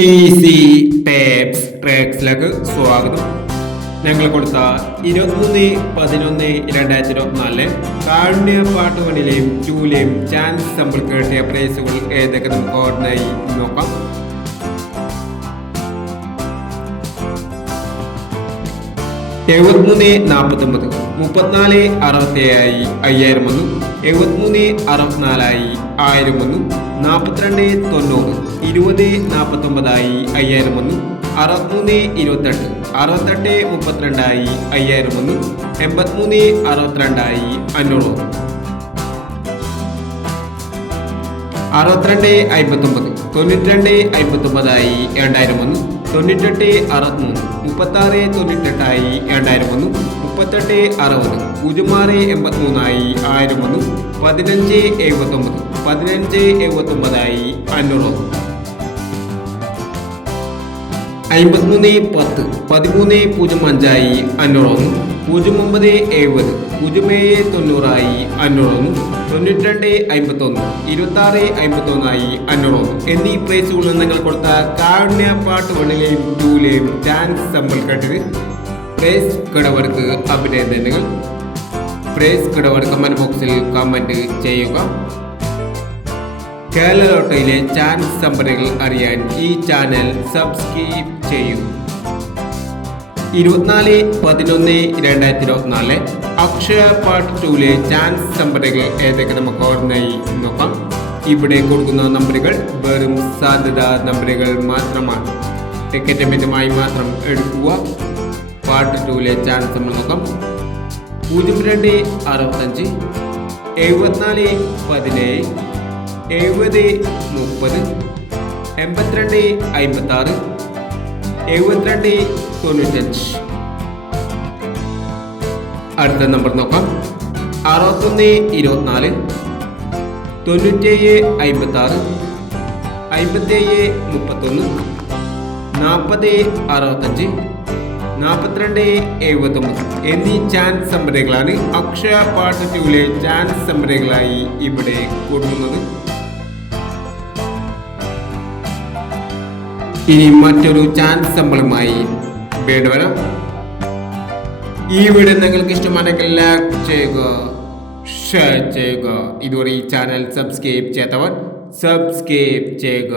Easy tapes ട്രാക്സിലേക്ക് സ്വാഗതം. ഞങ്ങൾ കൊടുത്ത 23/11/2024 കാരുണ്യ പാർട്ട് 1ലെയും 2ലെയും ചാൻസ് സമ്പിൾ കിട്ടിയ പ്രൈസുകൾ ഏതൊക്കെ നമുക്ക് ഓർഡിനായി നോക്കാം. എഴുപത്തിമൂന്ന് 49 34 67 73 64 1001 42 90 20 49 5001 63 28 68 32 5001 83 62 500 62 59 92 59 2001 98 63 36 98 2001 38 60 06 83 1001 15 79 15 79 500 53 10 13 05 500 09 70 07 90 500 92 51 26 51 500 എന്നീ പ്രൈസുകൾ നിങ്ങൾ കൊടുത്ത കാരുണ്യ പാർട്ട് 1ലെയും 2ലെയും ചാൻസ് സമ്പിൾ കട്ടിന് പ്രൈസ് കിടവർക്ക് അഭിനന്ദനങ്ങൾ. പ്രൈസ് കിടവർ കമന്റ് ബോക്സിൽ കമന്റ് ചെയ്യുക. കേരള ലോട്ടറിയിലെ ചാൻസ് സമ്പന്നകൾ അറിയാൻ ഈ ചാനൽ സബ്സ്ക്രൈബ് ചെയ്യൂ. 24/11/2024 അക്ഷയ പാർട്ട് 2ലെ ചാൻസ് സമ്പന്നകൾ ഏതൊക്കെ നമുക്ക് ഓർമ്മയായി നോക്കാം. ഇവിടെ കൊടുക്കുന്ന നമ്പറുകൾ വെറും സാധ്യതാ നമ്പറുകൾ മാത്രമാണ്. ടിക്കറ്റ് മിതമായി മാത്രം എടുക്കുക. പാർട്ട് 2ലെ ചാൻസ് നമ്മൾ നോക്കാം. 02 65 74 17 70 30 82 56 72 95. അടുത്ത നമ്പർ നോക്കാം. 61 24 97 56 57 31 40 65 42 79 എന്നീ ചാൻസ് സമ്പന്നകളാണ് അക്ഷയ പാർട്ട് 2ലെ ചാൻസ് സമ്പന്നകളായി ഇവിടെ കൊടുക്കുന്നത്. ഇനി മറ്റൊരു ചാൻസ് സമ്പിളുമായി വീണ്ടും വരാം. ഈ വീഡിയോ നിങ്ങൾക്ക് ഇഷ്ടമാണെങ്കിൽ ലൈക്ക് ചെയ്യുക, ഷെയർ ചെയ്യുക. ഇതുവരെ ഈ ചാനൽ സബ്സ്ക്രൈബ് ചെയ്യാത്തവർ സബ്സ്ക്രൈബ് ചെയ്യുക.